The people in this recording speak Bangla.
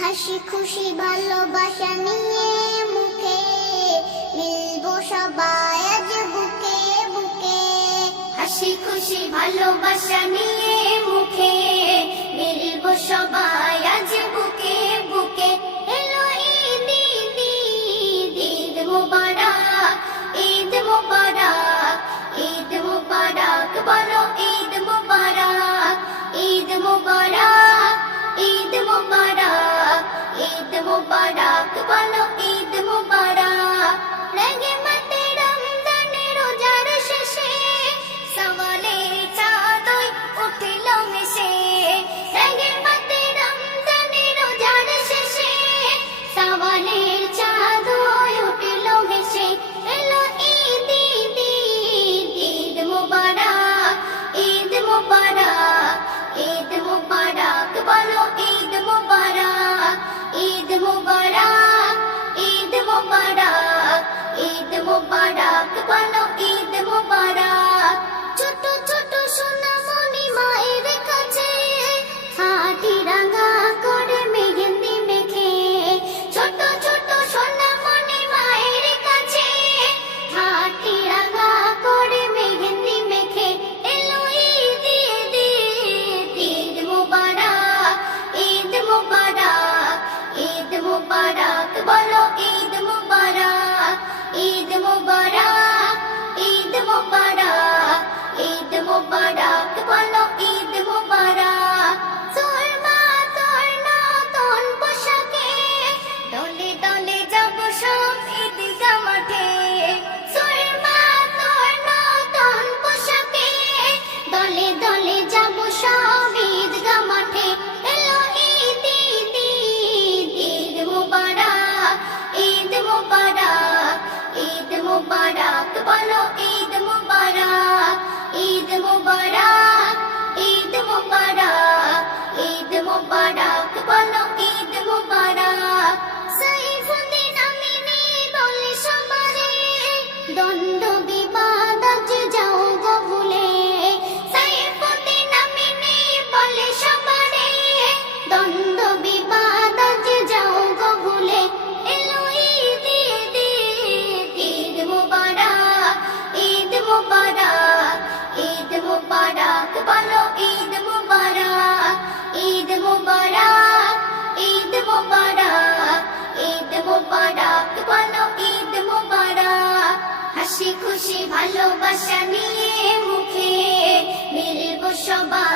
হাসি খুশি ভালোবাসা নিয়ে মুখে মিলবো সবাই আজ বুকে বুকে। হাসি খুশি ভালোবাসা নিয়ে মুখে মোবারক বলো মুবারক ঈদ মুবারক ঈদ মুবারক বলো হাসি খুশি ভালোবাসা নিয়ে মুখে মিলব সবাই